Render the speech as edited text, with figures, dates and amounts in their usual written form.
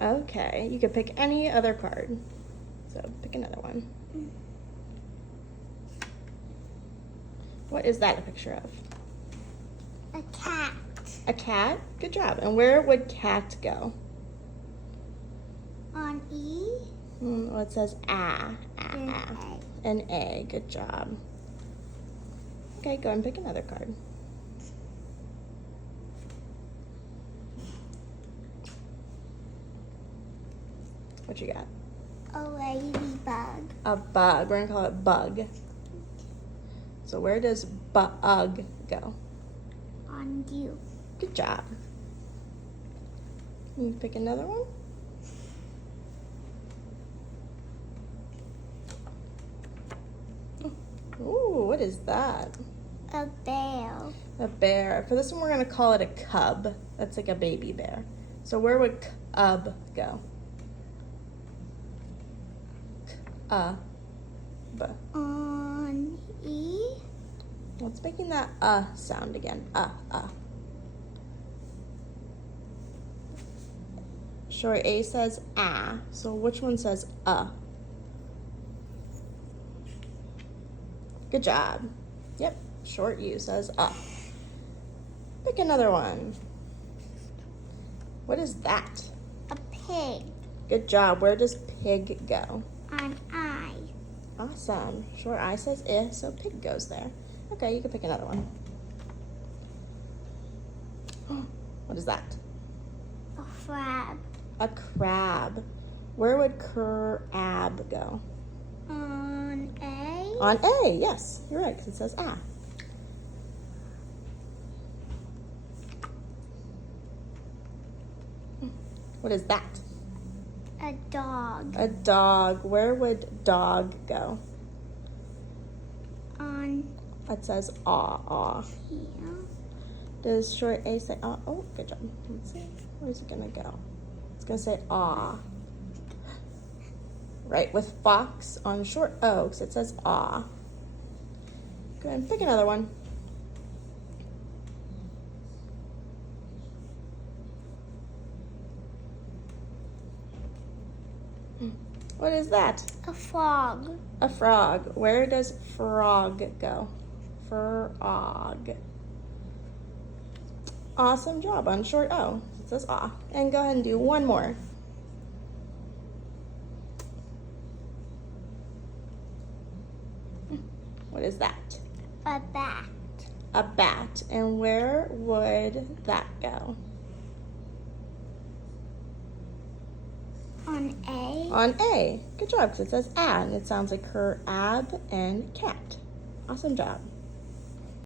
Okay, you could pick any other card. So pick another one. What is that a picture of? A cat. A cat? Good job. And where would cat go? On E. Well, it says ah. Then Ah. An A. Good job. Okay, go and pick another card. What you got? A ladybug. A bug. We're gonna call it bug. So where does bug go? On U. Good job. Can you pick another one? Ooh, what is that? A bear. A bear. For this one, we're gonna call it a cub. That's like a baby bear. So where would cub go? B. On E. What's making that sound again? Short A says ah. So which one says Good job. Yep. Short U says Pick another one. What is that? A pig. Good job. Where does pig go? On I. Awesome. Short I says so pig goes there. Okay, you can pick another one. What is that? A crab. A crab. Where would crab go? On A. On A, yes. You're right, because it says ah. What is that? A dog. A dog. Where would dog go? On It says aw. here. Does short A say aw? Oh, good job. Let's see. Where's it gonna go? It's gonna say aw. Right, with fox on short O, because it says aw. Go ahead and pick another one. What is that? A frog. A frog. Where does frog go? Frog. Awesome job on short O. It says ah. And go ahead and do one more. What is that? A bat. A bat. And where would that go? On A. On A. Good job, because it says ah, and it sounds like crab and cat. Awesome job.